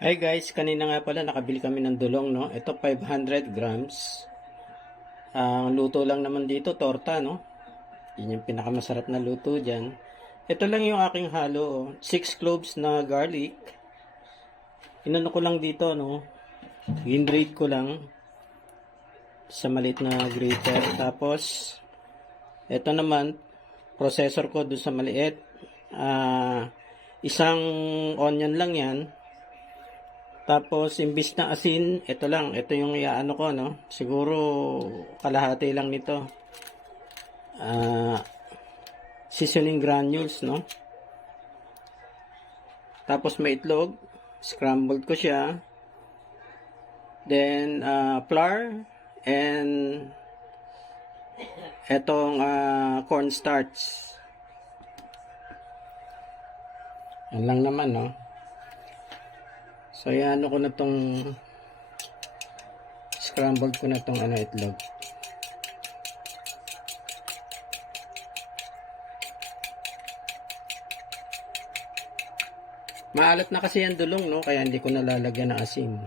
Hi guys, kanina nga pala nakabili kami ng dulong, no? Ito 500 grams. Ang luto lang naman dito, torta, no? Yun yung pinakamasarap na luto dyan. Ito lang yung aking halo, oh. 6 cloves na garlic. Inano ko lang dito, no? Grate ko lang sa maliit na grater. Tapos, ito naman, processor ko doon sa maliit. Isang onion lang yan. Tapos, imbis na asin, ito lang. Ito yung iaano ko, no? Siguro, kalahati lang nito. Seasoning granules, no? Tapos, may itlog. Scrambled ko siya. Then, flour. And, etong cornstarch. Yan lang naman, no? So, yan ko na tong scrambled ko na tong itlog. Maalat na kasi yan dulong, no? Kaya hindi ko nalalagyan ng asin.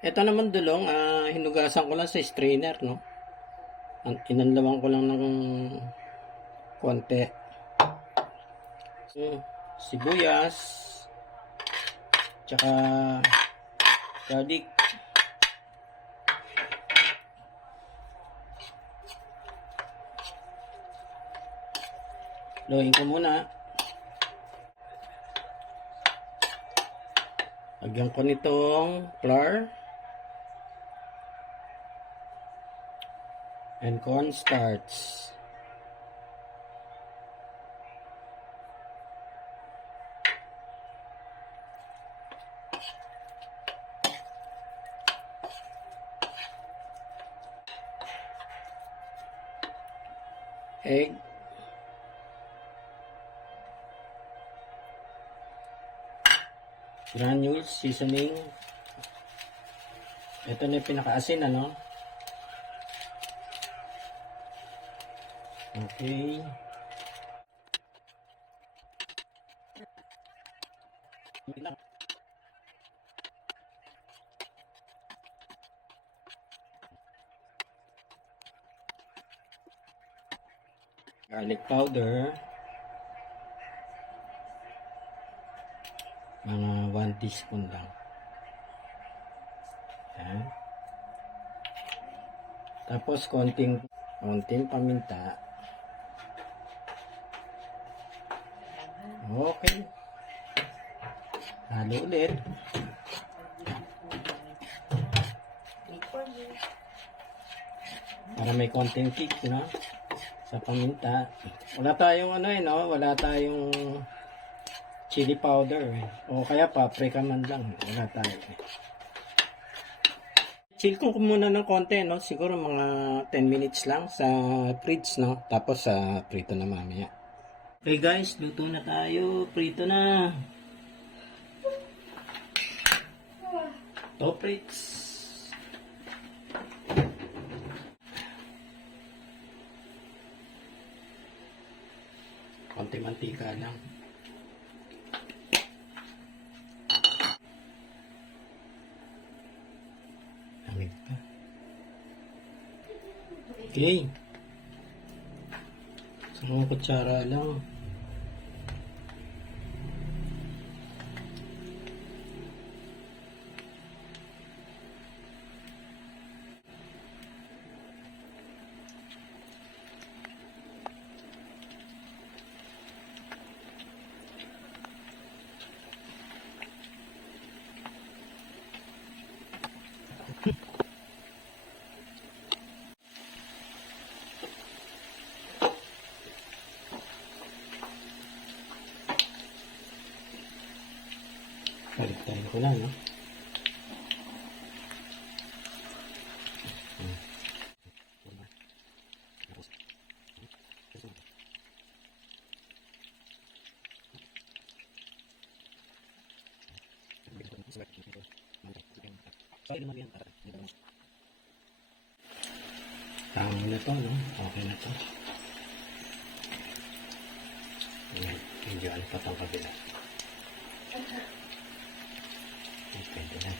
Ito naman dulong, hinugasan ko lang sa strainer, no? Inanlawang ko lang ng konti. So, sibuyas. Tsaka garlic. Luhin ko muna. Lagyan ko nitong flour and cornstarch. Egg, granules, seasoning. Ito na yung pinakaasin, ano? Okay. Garlic powder, mga 1 teaspoon lang. Yan. Tapos konting paminta. Okay. Halo ulit. Para may konting kick, no? Sa paminta. Wala tayong no? Wala tayong chili powder, eh. O kaya paprika man lang. Wala tayo. Chill ko muna ng konti, no? Siguro mga 10 minutes lang sa fridge, no? Tapos sa prito na mamaya. Okay guys, luto na tayo. Prito na. Top rates. Konti mantika lang. Lamig pa. Okay. Sarang kutsara lang. Balik-tarin ko lang, no? Tama na to, no? Okay na to. Ayan, medyo ano pa itong kabila. Pwede na.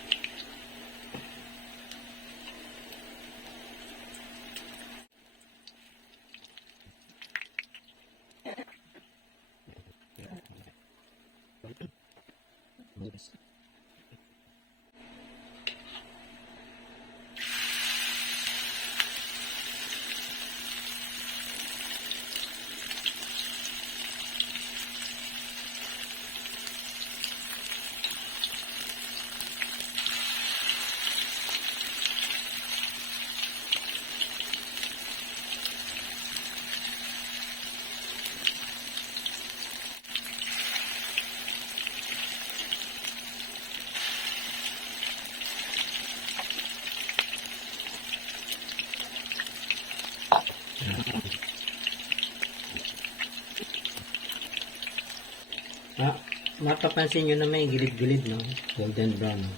Ah, mapapansin nyo na may gilid-gilid, no? Golden brown, no?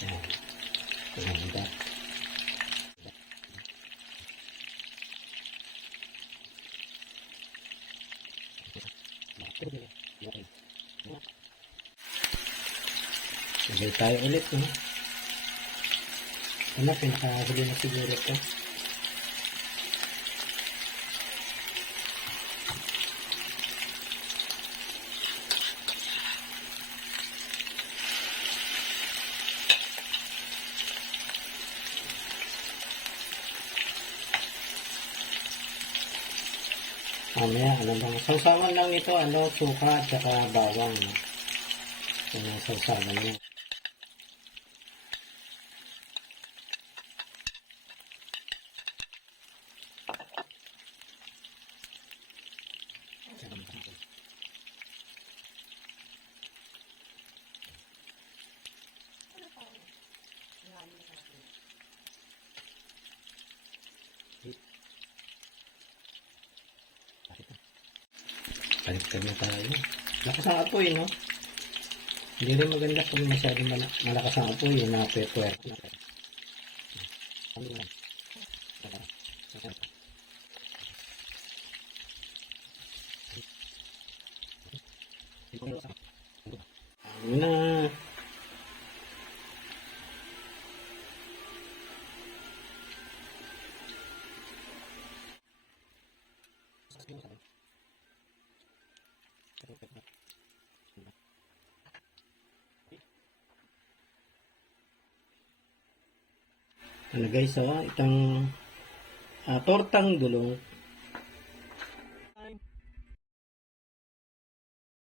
Yan. Ganda. Sabay tayo ulit, no? Ano, pinakahuli na siguro ito. Mamaya, ano bang, sausawan lang nito, ano, suka at saka bawang. Ano, sausawan niya. Baliktad na tayo. Lakas ang apoy, no? Hindi rin maganda kung masyadong malakas ang apoy, na-prepare. Yun na. Ano guys, oh, itong tortang dulong